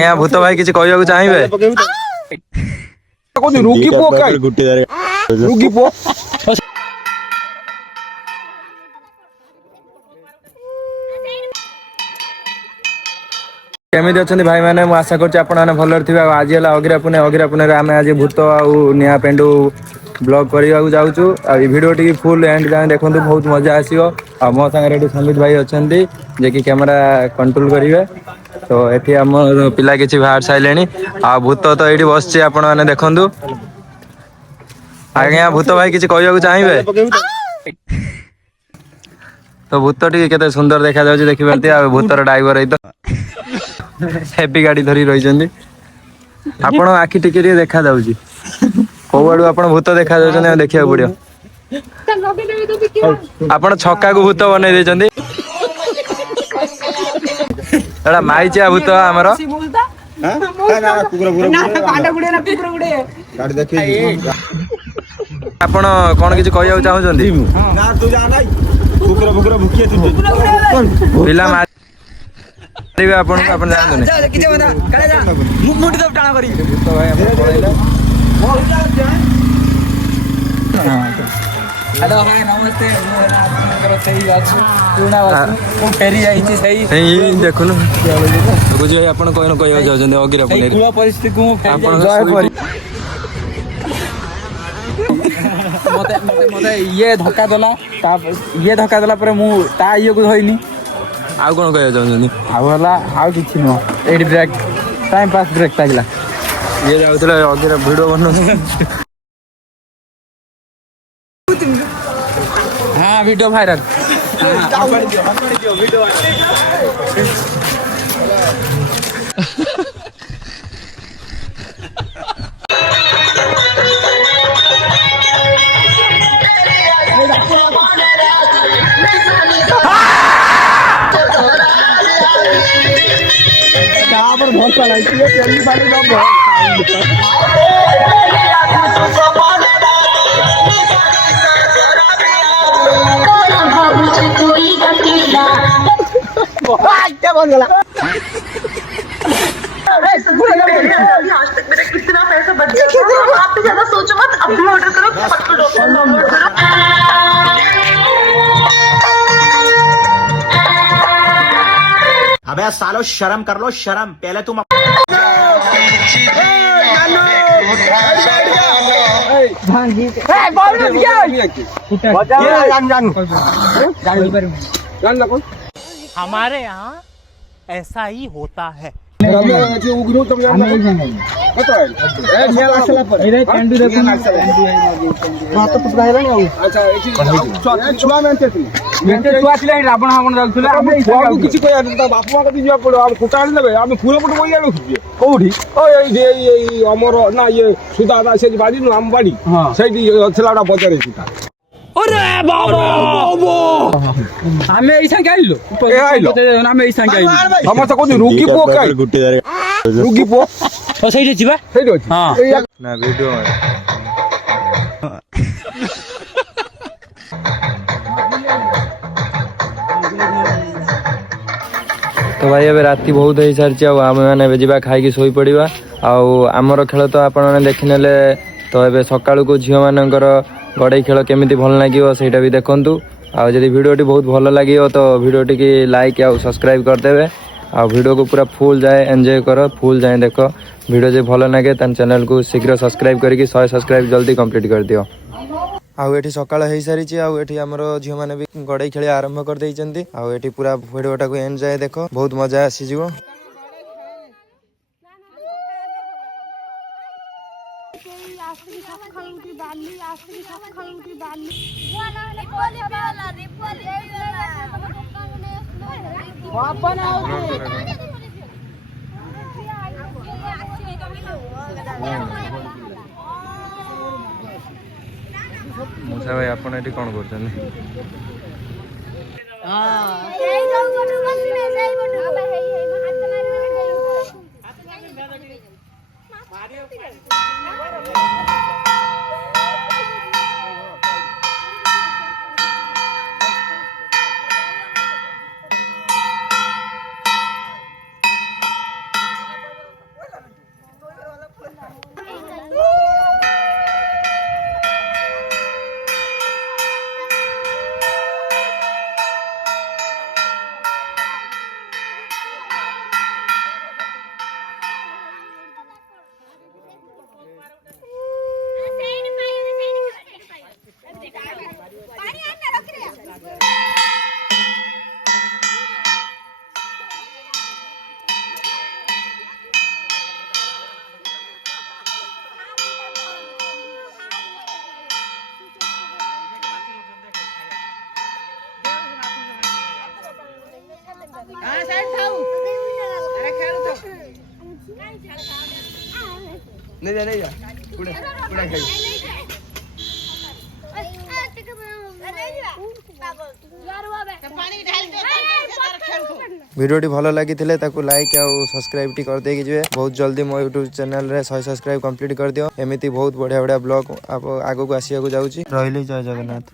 यहाँ भूत भाई किसी कहू चाहिए रुकी पो रुकी पो केमी अच्छा भाई मैंने आशा कर भलर थे आज है अगिरा पुणे आम आज भूत आउ निआ पेंडू ब्लॉग करने जाऊँ वीडियो टी फुल एंड जाए देखो बहुत मजा आसो आ मो सागर समित भाई अच्छा जे कि कैमरा कंट्रोल करेंगे तो ये आम पिला किसी बाहर सारे आ भूत तो ये बस आपण मैंने देखु आज्ञा भूत भाई किसी कहू चाहिए तो भूत टी के सुंदर देखा देखी पार्टी आ भूतर ड्राइवर है तो हेवी गाड़ी धरी रही आपण आखि टिके देखा जाऊँगी कौ आड़ू आप भूत देखा देखा पड़ो आपण छक्का को भूत बनई देते माइचिया भूत आमर आपण कौन किसी कहू चाहते पिला आपन हेलो हाय नमस्ते देखु बुझे आप कौन कह अगिरा मते ये धक्का देला पर मु ता ये को धइनी आउ कौन कह आउ किछि न एडी ब्रेक टाइम पास ब्रेक तागिला ये जाउतला अगिरा वीडियो बन हाँ वीडियो वायरल बहुत सारा क्या बन गया आज तक मेरा कितना पैसा बच गया आप ज्यादा सोचो मत अपना ऑर्डर करो डाउनलोड करो अबे सालो शर्म कर लो शर्म पहले तुम हमारे यहाँ ऐसा ही होता है रावण हावण अमर ना ये सुधा बाड़ी आम बाड़ी से पचारे समस्त कौन रुकी पो रुकी पो ना वीडियो तो भाई अब राति बहुत हो सारी आम मैंने जा खाई शोई पड़ा आमर खेल तो आपने देखने तो ये सकाल को झील मानकर गड़े खेल केमी भल लगे ସେଇଟା भी देखु आदि भिडियोटी बहुत भल लगे तो भिडियोटी की लाइक आ सब्सक्राइब करदे आ भिडियो को पूरा फुल जाए एंजॉय कर फुल जाए देख भिडियो जो भल लगे चैनल को शीघ्र सब्सक्राइब करके 100 सब्सक्राइब जल्दी कंप्लीट कर दियो आउ एठी सकाळ हो सारी आउ एठी हमरो झियो माने भी गड़े खेल आरंभ कर देइचंती आउ एठी पूरा भिडियोटा को एंजॉय देख बहुत मजा आसी जीवो मुसा भाई आपण एठी कोन करछन नहीं जा पूरा पूरा खाई भिडियोटी भल लगी लाइक और सब्सक्राइब टी कर देकी जे बहुत जल्दी मो यूट्यूब चैनल रे 100 सब्सक्राइब कंप्लीट कर दियो एमिति बहुत बढ़िया बढ़िया ब्लॉग आप आगो को आसिया को जाउची रहिली जय जगन्नाथ।